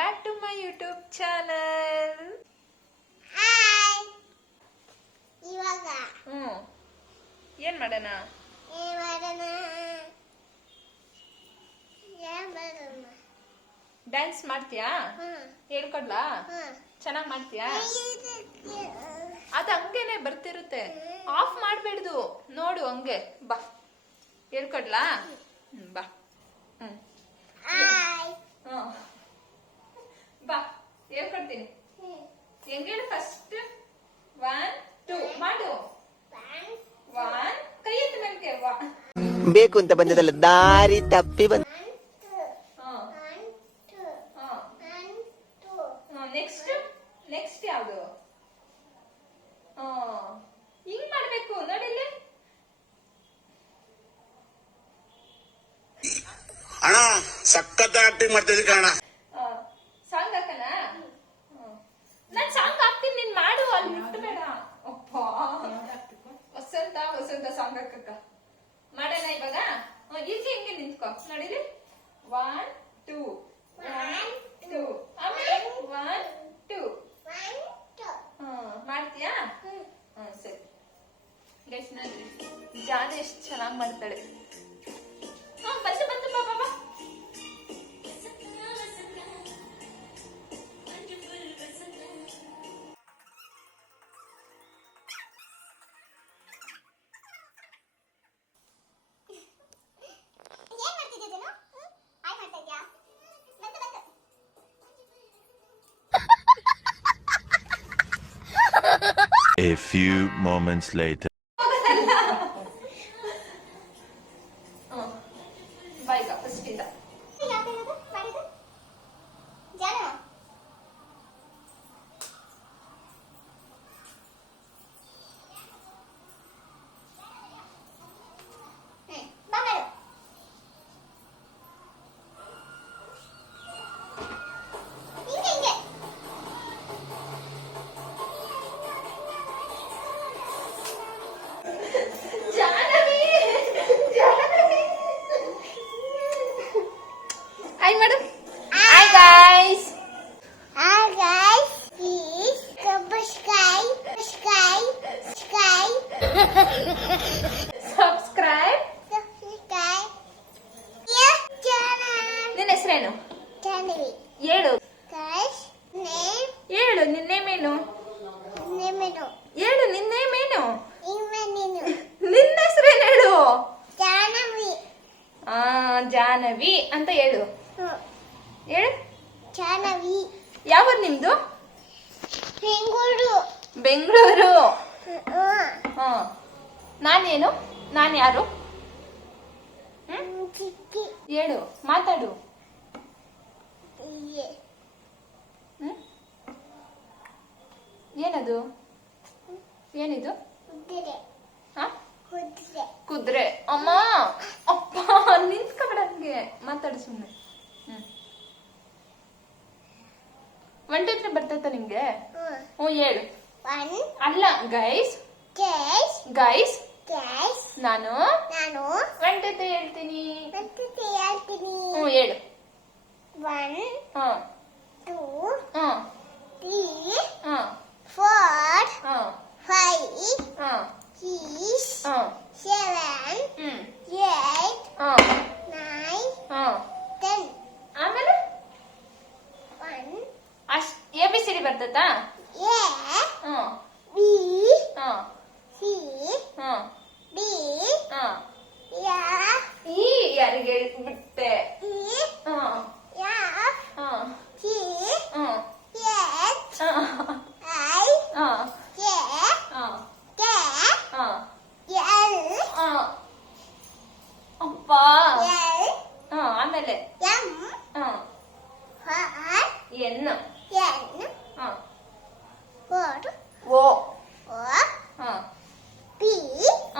back to my YouTube channel. Hi. ಇವಾಗ ಏನ್ ಮಾಡೋಣ? ಡ್ಯಾನ್ಸ್ ಮಾಡ್ತೀಯಾ? ಹೇಳ್ಕೊಡ್ಲಾ? ಚೆನ್ನಾಗಿ ಮಾಡ್ತೀಯಾ? ಅದು ಹಂಗೇನೆ ಬರ್ತಿರುತ್ತೆ, ಆಫ್ ಮಾಡ್ಬೇಡ್ದು. ನೋಡು ಹಂಗೆ ಬಾ, ಹೇಳ್ಕೊಡ್ಲಾ? ಬಾ. ಬಾ ಹೇಳ್ಕೊಡ್ತೀನಿ. ಹೆಂಗೆ ಫಸ್ಟ್ 1 2 ಮಾಡು. 1 ಕೈ ಎತ್ತು ನನಗೆ. ಬೇಕು ಅಂತ ಬಂದದಲ್ಲ, ದಾರಿ ತಪ್ಪಿ ಬಂದ. ನೆಕ್ಸ್ಟ್ ಯಾವುದು? ಹಿಂಗ್ ಮಾಡ್ಬೇಕು ನೋಡಿಲ್ಲಿ. ಅಣ್ಣ ಸಖತ್ ಆಕ್ಟಿಂಗ್ ಮಾಡ್ತಿದ್ದಿ ಕಣ. ಸಾಂಗ್ ಹಾಕನ? ನಾನ್ ಸಾಂಗ್ ಹಾಕ್ತೀನಿ, ನೀನ್ ಮಾಡು. ಅಲ್ಲಿ ಮುಟ್ಟಬೇಡ. ಅಪ್ಪ ವಸಂತ ವಸಂತ ಸಾಂಗ್ ಹಾಕಕ್ಕ ಮಾಡೋಣ ಇವಾಗ. ಈಜಿ ಹಿಂಗೆ ನಿಂತ್ಕೊ ನೋಡಿಲಿ. 1 2 1 2 ಆಮೇಲೆ 1 2 ಮಾಡ್ತೀಯಾ? ಸರಿ ಗೈಸ್, ನೋಡ್ರಿ ಜಾನ ಎಷ್ಟು ಚೆನ್ನಾಗಿ ಮಾಡ್ತಾಳೆ. ಬಂತು ಬಂತು, ಬಾ ಬಾ ಬಾ. A few moments later. Bye first ಇಂದ. Hi madam. Hi guys. Hi guys. Please subscribe. Subscribe. Yes, channel. ನಿನ್ನ ಹೆಸರೇನು? Channel. ಹೇಳು. Guys, name. ಹೇಳು ನಿನ್ನ ನೇಮ್ ಏನು? Name. ಹೇಳು ನಿನ್ನ ನೇಮ್ ಏನು? Name. ನಿನ್ನ ಹೆಸರೇನು ಹೇಳು? Janavi. ಜಾನವಿ ಅಂತ ಹೇಳು. ಹೇಳು. Janavi. ಯಾವ ನಿಮ್ದು? ಬೆಂಗಳೂರು. ಬೆಂಗಳೂರು. ನಾನೇನು? ನಾನು ಯಾರು? ಚಿಕ್ಕಿ. ಹೇಳು, ಮಾತಾಡು. ಏನದು? ಏನಿದು? ಕುದುರೆ. ಕುದುರೆ. ಕುದುರೆ. ಅಮ್ಮ ಅಪ್ಪ ನಿಂತ್ಕೊಬೇಡ, ಹಂಗೆ ಮಾತಾಡು ಸುಮ್ಮನೆ. 1 2 3 ಬರ್ತೈತ ನಿಮ್ಗೆ? ಹೇಳು. 1 ಅಲ್ಲ ಗೈಸ್, ಗೈಸ್. Guys guys. ನಾನು 1 2 3 ಹೇಳ್ತೀನಿ. ಹೇಳ್ತೀನಿ. ಹೇಳು. 1 2 3 4 5 6 7 8 9 10. ಆಮೇಲೆ 1 ಅಷ್ಟ್ ABCD ಬರ್ತೈತಾ? A B C D F ಈ ಯಾರಿಗೆ ಬಿಟ್ಟೆ? E ಹ F ಹ G ಹ H I ಹ J ಹ K ಹ L ಹ ಅಪ್ಪ. ಆಮೇಲೆ M ಹ R N N ಹ O O ಹ P ಹ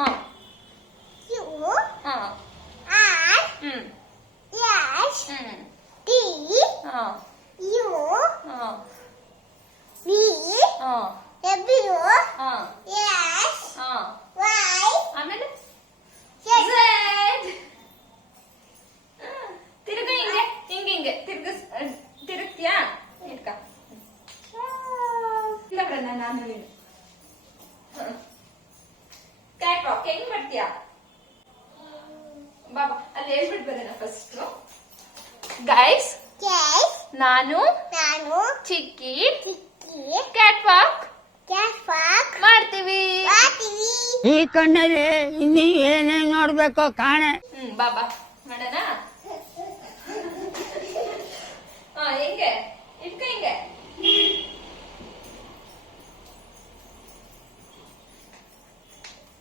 Q ಹ R S T ಹ U ಹ V ಹ W ಹ X ಹ Y ಆಮೇಲೆ Z. ತಿರುಗ ಹಿಂಗೆ ಹಿಂಗೆ ತಿರುಗಿಸ್ತೀಯಾ? ನಾನು ನೀನು. ಕ್ಯಾಟ್ ವಾಕ್ ಹೆಂಗ್ ಮಾಡ್ತೀಯಾ? ಬಾಬಾ ಅಲ್ಲಿ ಹೇಳ್ಬಿಟ್ಟು ಬರೋಣ ಫಸ್ಟ್. Guys, Yes. ನಾನು ನಾನು ಚಿಕ್ಕಿ ಚಿಕ್ಕಿ ಕ್ಯಾಟ್ ವಾಕ್ ಕ್ಯಾಟ್ ವಾಕ್ ಮಾಡ್ತೀವಿ. ಮಾಡ್ತೀವಿ. ಈ ಕಣ್ಣಲ್ಲಿ ಇನ್ನೀ ಏನೇನ್ ನೋಡ್ಬೇಕೋ ಕಾಣೆ. ಬಾಬಾ ಮಾಡೋಣ. ಹೆಂಗೆ ಇಟ್ಕ ಹಿಂಗೆ.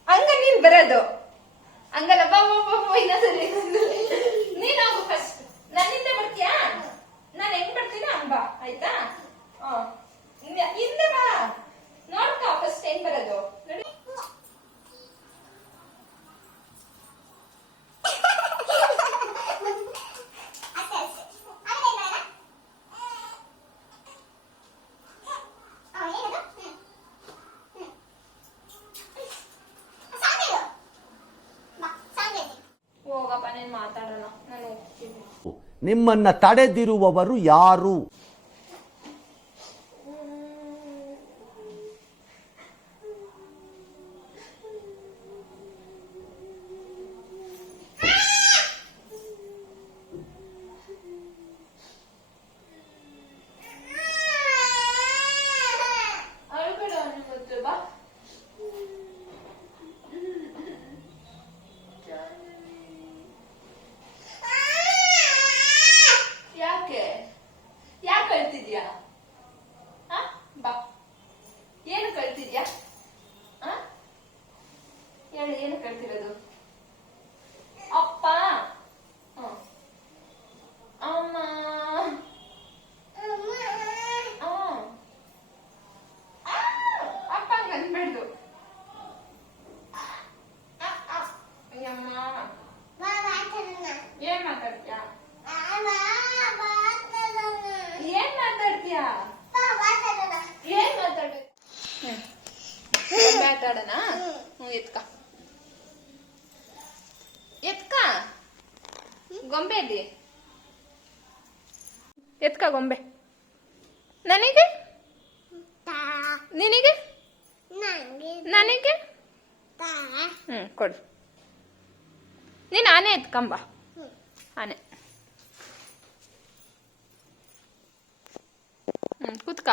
ಹಂಗ ನೀನ್ ಬರೋದು ಹಂಗಲ್ಲ. ಬಾಬಾ ಇನ್ನೊಂದ್ಸರಿ ನೀನ್ ಹೋಗು ಫಸ್ಟ್. ನನ್ನಿಂದ ಬರ್ತೀಯಾ? ನಾನ್ ಹೆಂಗ್ ಬರ್ತೀನ ಹಂಗ ಬಾ, ಆಯ್ತಾ? ಹಿಂದೆ ಬಾ, ನೋಡ್ಕ ಫಸ್ಟ್ ಹೆಂಗ್ ಬರೋದು ನೋಡಿ. ಹೋಗಪ್ಪ ನೀನ್ ಮಾತಾಡೋಣ, ನಾನು ಹೋಗ್ತೀನಿ. ನಿಮ್ಮನ್ನ ತಡೆದಿರುವವರು ಯಾರು? ಅಳ್ಬೇಡ ಮತ್ತೆ ಬಾ. ಯಾಕೆ ಯಾಕೆ ಅಳ್ತಿದ್ಯಾ? ಬಾ, ಏನು ಕಳ್ತಿದ್ಯಾ? ಹೇಳಿ, ಏನು ಕಳ್ತಿರೋದು? ಅಪ್ಪ, ಅಮ್ಮ, ಅಪ್ಪ ಹಂಗ ಅನ್ಬೇಡ್ದು. ಅಯ್ಯಮ್ಮ, ಏನ್ ಮಾತಾಡ್ತೀಯಾ? ಏನ್ ಮಾತಾಡ್ತೀಯಾ? ಏನ್ ಮಾತಾಡ್ಬೇಕು? ಮಾತಾಡೋಣ. ಎತ್ಕ ಎತ್ಕ ಗೊಂಬೆ ಅಲ್ಲಿ ಎತ್ಕ ಗೊಂಬೆ. ನನಗೆ ನಿನಗೆ ನನಗೆ ಕೊಡು. ನೀನ್ ಆನೆ ಎತ್ಕಂಬ. ಆನೆ ಕೂತ್ಕ.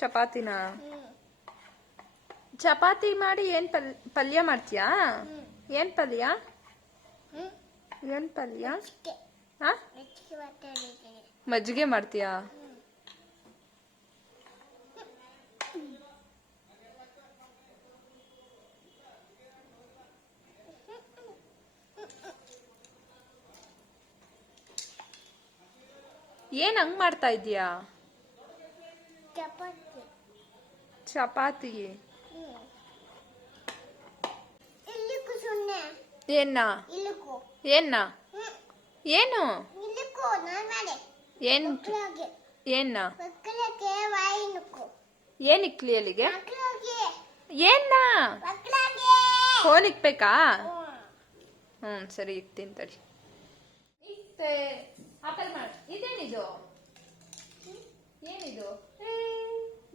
ಚಪಾತಿನ ಚಪಾತಿ ಮಾಡಿ ಏನ್ ಪಲ್ಯ ಮಾಡ್ತೀಯಾ? ಏನ್ ಪಲ್ಯ? ಏನ್ ಪಲ್ಯ? ಮಜ್ಜಿಗೆ ಮಾಡ್ತೀಯಾ? ಏನ್ ಹಂಗ್ ಮಾಡ್ತಾ ಇದೀಯಾ? ಚಪಾತಿ ಏನ ಏನ ಏನು ಏನ್ ಏನ ಏನ್ ಇಕ್ಲಿ ಅಲ್ಲಿಗೆ? ಏನ ಫೋನ್ ಇಕ್ಬೇಕಾ? ಸರಿ ಇಕ್ತೀನಿ ತಡಿ. ಆಪಲ್ ಮಾಡ. ಇದೇನಿದು? ಏನಿದು?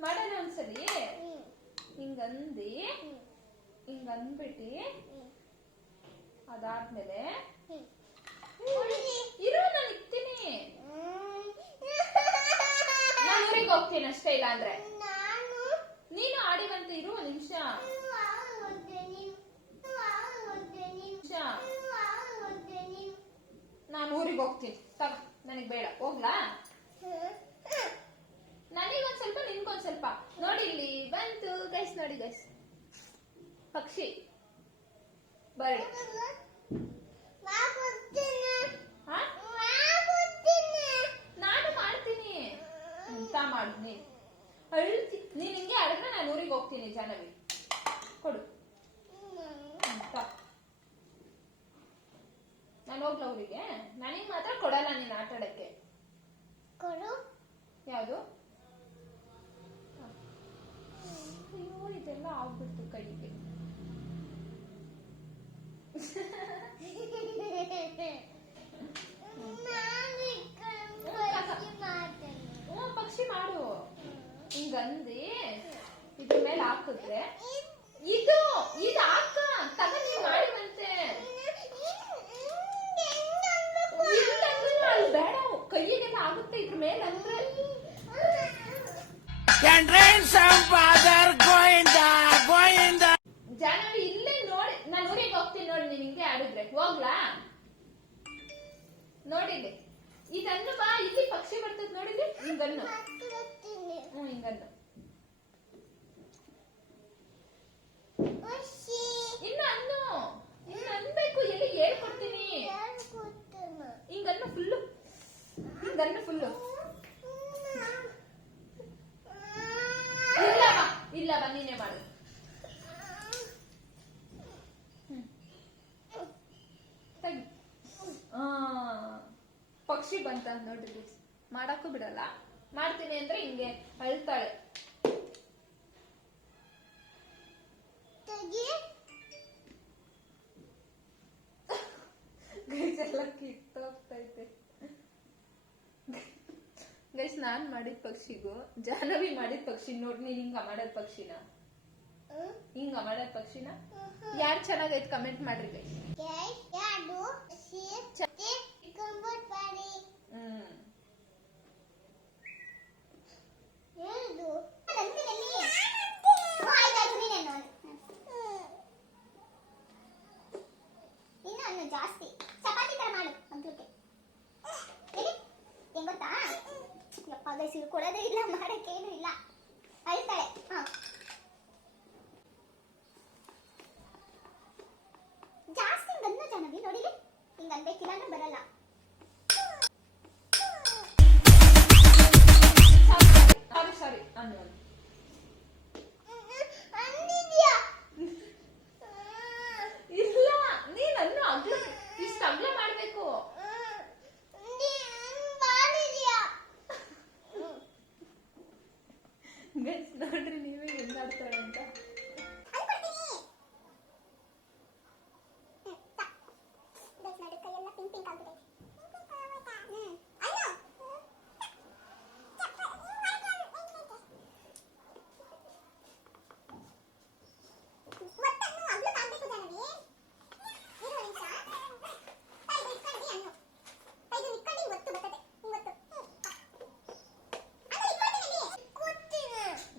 ಮಾಡೋಣ ಒಂದ್ಸರಿ. ಹಿಂಗಂದು ಹಿಂಗಂದ್ಬಿಟ್ಟು ಅದಾದ್ಮೇಲೆ ಇರು, ನಾನು ಇಕ್ತೀನಿ. ನಾನು ಊರಿಗೆ ಹೋಗ್ತೀನಿ ಅಷ್ಟೇ. ಇಲ್ಲ ಅಂದ್ರೆ ನೀನು ಆಡಿವಂತ ಇರು. ಒಂದ್ ನಿಮಿಷ. ನಾನು ಊರಿಗೆ ಹೋಗ್ತೀನಿ. ತಗ, ನನಗ್ ಬೇಡ. ಹೋಗ್ಲಾ? ನನಗೊಂದ್ ಸ್ವಲ್ಪ, ನಿನ್ಗೊಂದ್ ಸ್ವಲ್ಪ. ನೋಡಿ ಇಲ್ಲಿ ಬಂತು ಗೈಸ್. ನೋಡಿ ಗೈಸ್, ಪಕ್ಷಿ ಬರ್ಡ್. ನಾನು ಮಾಡ್ತೀನಿ ಅಂತ ಮಾಡು. ನೀನ್ ಅಳ್ತಿ. ನೀನ್ ಹಿಂಗೆ ಆಡಿದ್ರೆ ನಾನು ಊರಿಗೆ ಹೋಗ್ತೀನಿ. ಜಾಹ್ನವಿ ಕೊಡು. ನಾನು ಹೋಗ್ಲಾ ಊರಿಗೆ? ನನಗ್ ಮಾತ್ರ ಕೊಡಲ್ಲ ನೀನ್ ಆಟ ಆಡಕ್ಕೆ. ಯಾವುದು? ಅಯ್ಯೋ, ಇದೆಲ್ಲ ಆಗ್ಬಿಡ್ತು ಕೈಗೆ. ಪಕ್ಷಿ ಹಾಕಿದ್ರೆ ಇದು ಇದು ಹಾಕ ತಗ ನೀನ್ ಮಾಡಿವಂತೆ ಅಲ್ಲಿ ಬೇಡ ಕೈಯಿಗೆಲ್ಲ ಆಗುತ್ತೆ ಇದ್ರ ಮೇಲೆ ಅಂದ್ರೆ ಜಾನವಿ ಇಲ್ಲೇ ನೋಡಿ ನಾನು ಊರಿಗೆ ಹೋಗ್ತೀನಿ ನೋಡಿ ನೀನ್ ಹಿಂಗೆ ಆಡಿದ್ರೆ ಹೋಗ್ಲಾ ನೋಡಿಲ್ಲಿ ಇದನ್ನು ಬಾ ಇಲ್ಲಿ ಪಕ್ಷಿ ಬರ್ತದ ನೋಡಿಲಿ ಹಿಂಗನ್ನು ಹಿಂಗನ್ನು ಇನ್ನು ಅನ್ಬೇಕು ಎಲ್ಲಿ ಹೇಳ್ಕೊಡ್ತೀನಿ ಹಿಂಗನ್ನು ಫುಲ್ಲು ಇಲ್ಲವಾ ನೀನೇ ಮಾಡು ಪಕ್ಷಿ ಬಂತ ನೋಡ್ರಿ ಮಾಡಕ್ಕೂ ಬಿಡಲ್ಲ ಮಾಡ್ತೀನಿ ಅಂದ್ರೆ ಹಿಂಗೆ ಅಳ್ತಾಳೆ ಗೈಸ್ ಎಲ್ಲ ಕಿತ್ತೋಗ್ತೈತೆ ಗೈಸ್ ನಾನ್ ಮಾಡಿದ ಪಕ್ಷಿಗೂ ಜಾಹ್ನವಿ ಮಾಡಿದ ಪಕ್ಷಿ ನೋಡ್ ನೀನ್ ಹಿಂಗ ಮಾಡೋದ್ ಪಕ್ಷಿನ ಯಾರು ಚೆನ್ನಾಗೈತ್ ಕಮೆಂಟ್ ಮಾಡ್ರಿ ಗೈಸ್ ಜಾಸ್ತಿ ಚಪಾತಿ ತರ ಮಾಡು ಮಗ್ಳಿಗೆ ಹೆಂಗ್ ಗೊತ್ತಾ ಯಪ್ಪ ಗೈಸ್ ಕೊಡೋದೇ ಇಲ್ಲ ಮಾಡಕ್ಕೇನು ಇಲ್ಲ ಅಳ್ತಾಳೆ ಜಾಸ್ತಿ ಗನ್ನ ಜಾಹ್ನವಿ ನೋಡಿಲಿ ಹಿಂಗ ಅನ್ಬೇಕಿಲ್ಲ ಅಂದ್ರೆ ಬರಲ್ಲ ಸಾರಿ ಇಲ್ಲ ನೀನ್ ಅನ್ನು ಅಗ್ಲ ಇಷ್ಟ ಅಗ್ಲ ಮಾಡ್ಬೇಕು ಗೈಸ್ ನೋಡ್ರಿ ನೀವೇ ಹೆಂಗಾಡ್ತಾರೆ ಅಂತ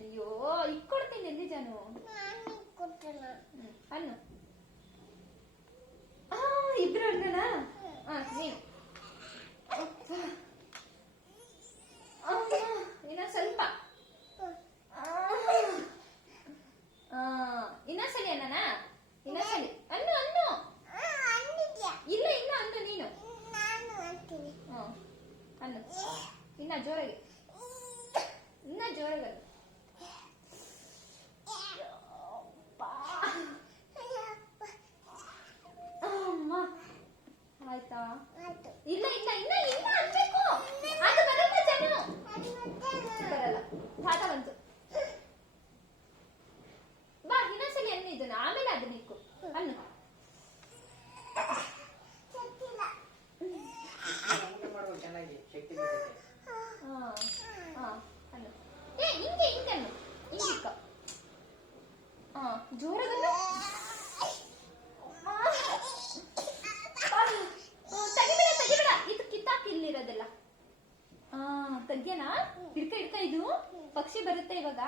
ಅಯ್ಯೋ ಇಕ್ಕೊಡ್ತೀನಿ ಎಲ್ಲಿ ಜಾನು ಅನ್ನು ಇಬ್ರು ಅಣ್ಣನ ನೀನು ಇನ್ನೊಂದ್ ಸ್ವಲ್ಪ ಇನ್ನೊಂದ್ಸಲಿ ಅಣ್ಣನ ಇನ್ನೊಂದ್ಸಲಿ ಅನ್ನು ಇಲ್ಲ ಇನ್ನು ಅನ್ನು ನೀನು ಅನ್ನು ಇನ್ನ ಜೋರಾಗಿ ಅಮ್ಮ ಆಯ್ತಾ ಇಲ್ಲ ಅನ್ಬೇಕು ಅದು ಬರಲ್ಲ ಜಾನು ಬರಲ್ಲ ತಾತ ಬಂತು ಬಾ ಇನ್ನೊಂದ್ಸಲಿ ಅನ್ನು ಇದನ್ನ ಆಮೇಲೆ ಅದನ್ನ ಇಕ್ಕು ಅನ್ನು ಹಿಂಗನ್ನು ಹಿಂಗಿಕ್ಕ ಜೋರಾಗಲ್ಲ ತೆಗಿಬೇಡ ಇದು ಕಿತ್ತಾಕಿ ಇಲ್ಲಿರೋದೆಲ್ಲ ತೆಗ್ಯನಾ ಹಿಡ್ಕ ಇದು ಪಕ್ಷಿ ಬರುತ್ತೆ ಇವಾಗ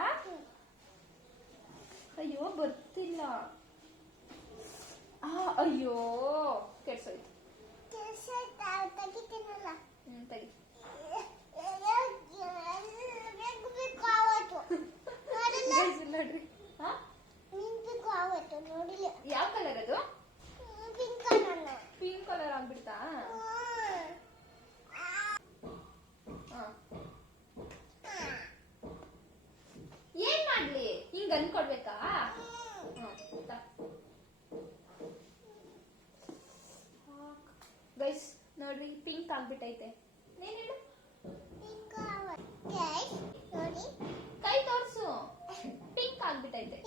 ಅಯ್ಯೋ ಬರ್ತಿಲ್ಲ ಅಯ್ಯೋ ಕೆಡ್ಸೋಯ್ತು ತೆಗಿತೀನಲ್ಲ ತೆಗಿ ನೋಡ್ರಿ ನೋಡಿಲ್ಲ ಯಾವ ಕಲರ್ ಅದು ಪಿಂಕ್ ಕಲರ್ ಆಗ್ಬಿಡ್ತಾ ಏನ್ ಮಾಡ್ಲಿ ಹಿಂಗ ಅನ್ಕೊಡ್ಬೇಕಾ ಗೈಸ್ ನೋಡ್ರಿ ಪಿಂಕ್ ಆಗ್ಬಿಟ್ಟೈತೆ ನೀನ್ ಹೇಳು ನೋಡಿ ಕೈ ತೋರ್ಸು ಪಿಂಕ್ ಆಗ್ಬಿಟ್ಟೈತೆ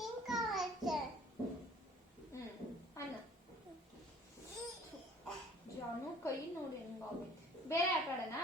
ಅನ್ನ ಜಾನು ಕೈ ನೋಡಿ ಹೆಂಗಾಗೈತೆ ಬೇರೆ ಆಟ ಆಡೋಣ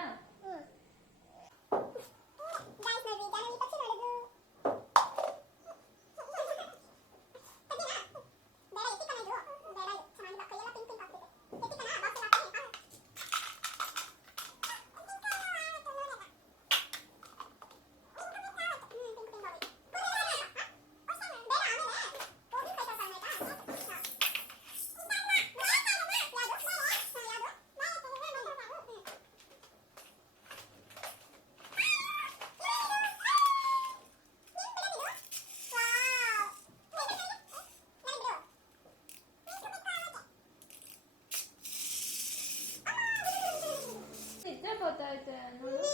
ಕತೆ ನೋಡು.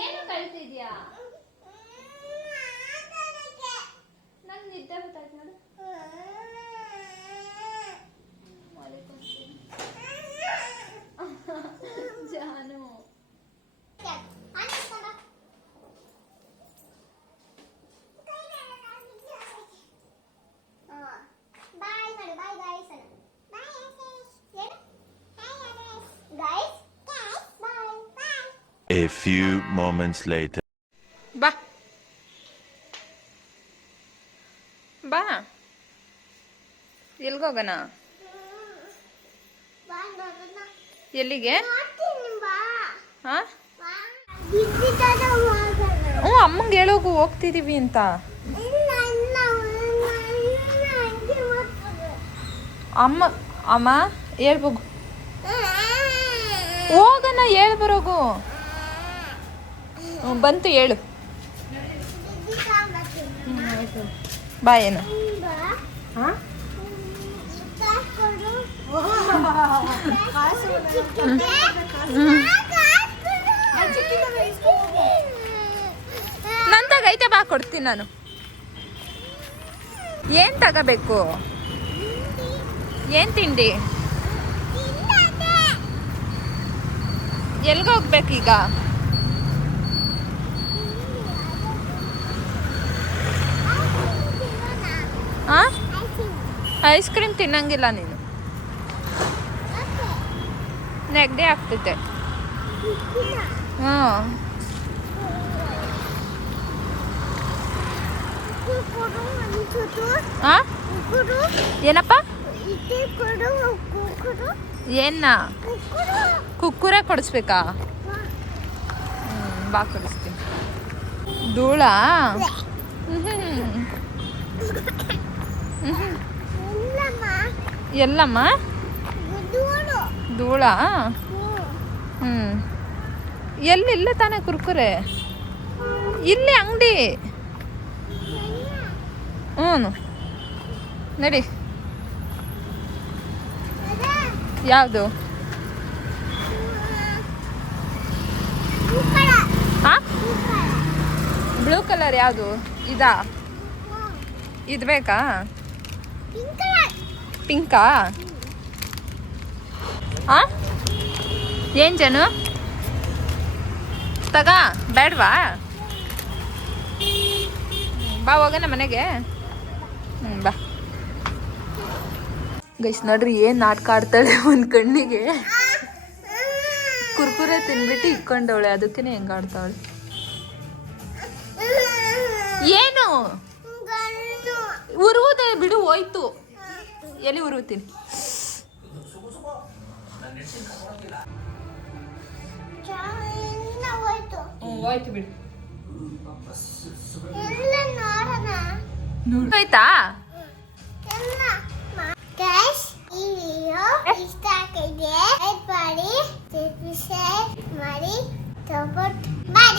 ಏನು ಕಳ್ತಿದ್ಯಾ? ನಂಗೆ ನಿದ್ದೆ ಬರ್ತಾಯ್ತು ನೋಡು. ಜಾನು ಬಾಯ್ ಮಾಡಿ ಬಾಯ್ ಗೈಸ್ ಅನ್ನ guys bye bye. A few moments later. ಬಾ ಬಾ, ಎಲ್ಗೋಗೋಣ? ಬಾಯ್ ಮಾಡೋಣ. ಎಲ್ಲಿಗೆ? ಮಾಡ್ತೀನಿ ಬಾ. ಹಾ ಬಾ. ಬಿಸಿದಾಗ ಹೋಗೋಣ. ಹ್ಞೂ, ಅಮ್ಮಂಗೆ ಹೇಳೋಗು ಹೋಗ್ತಿದೀವಿ ಅಂತ. ಇಲ್ಲ ಇಲ್ಲ ಹಂಗೆ ಮಾಡ್ತಾರೆ. ಅಮ್ಮ ಹೇಳ್ಬೋಗು. ಹೋಗೋಣ, ಹೇಳ್ಬರೋಗು. ಬಂತು ಹೇಳು. ಬಾ. ಏನು? ಹಾಂ, ನಂತಾಗ ಐತೆ, ಬಾ ಕೊಡ್ತೀನಿ ನಾನು. ಏನ್ ತಗೋಬೇಕು? ಏನ್ ತಿಂಡಿ? ಎಲ್ಗೋಗ್ಬೇಕೀಗ? ಆ? ಐಸ್ ಕ್ರೀಮ್ ತಿನ್ನಂಗಿಲ್ಲ ನೀನು, ನೆಗಡಿ ಆಗ್ತೈತೆ. ಹ್ಞೂ, ಆ? ಏನಪ್ಪ? ಏನ? ಕುಕ್ಕುರೆ ಕೊಡಿಸ್ಬೇಕಾ? ಬಾ ಕೊಡಿಸ್ತೀನಿ. ಧೂಳ? ಎಲ್ಲಮ್ಮ? ಧೂಳ? ಎಲ್ಲಿಲ್ಲ ತಾನೇ ಕುರ್ಕುರೆ? ಇಲ್ಲಿ ಅಂಗಡಿ. ಹ್ಞೂ, ನಡಿ. ಯಾವುದು? ಹಾಂ, ಬ್ಲೂ ಕಲರ್ ಯಾವುದು? ಇದಾ? ಇದು ಬೇಕಾ? ಪಿಂಕಾ? ಹಾಂ, ಏನು ಜನು ತಗ, ಬೇಡವಾ? ಬಾ ಹೋಗೋಣ ಮನೆಗೆ. ಬಾ. ಗೈಸ್ ನೋಡ್ರಿ ಏನು ನಾಟಕ ಆಡ್ತಾಳೆ. ಒಂದು ಕಣ್ಣಿಗೆ ಕುರ್ಕುರೆ ತಿನ್ಬಿಟ್ಟು ಇಕ್ಕೊಂಡವಳೆ, ಅದಕ್ಕೇ ಹೆಂಗೆ ಆಡ್ತಾವಳೆ. ಏನು ಉರುವುದೇ ಬಿಡು, ಹೋಯ್ತು. ಎಲ್ಲಿ ಉರುವುತ್ತೀನಿ? ಹೋಯ್ತು ಬಿಡು. ಆಯ್ತಾ? ಈ ವಿಡಿಯೋ ಇಷ್ಟ ಆಗಿದೆ, ಲೈಕ್ ಮಾಡಿ, ಶೇರ್ ಮಾಡಿ, ಸಪೋರ್ಟ್ ಮಾಡಿ.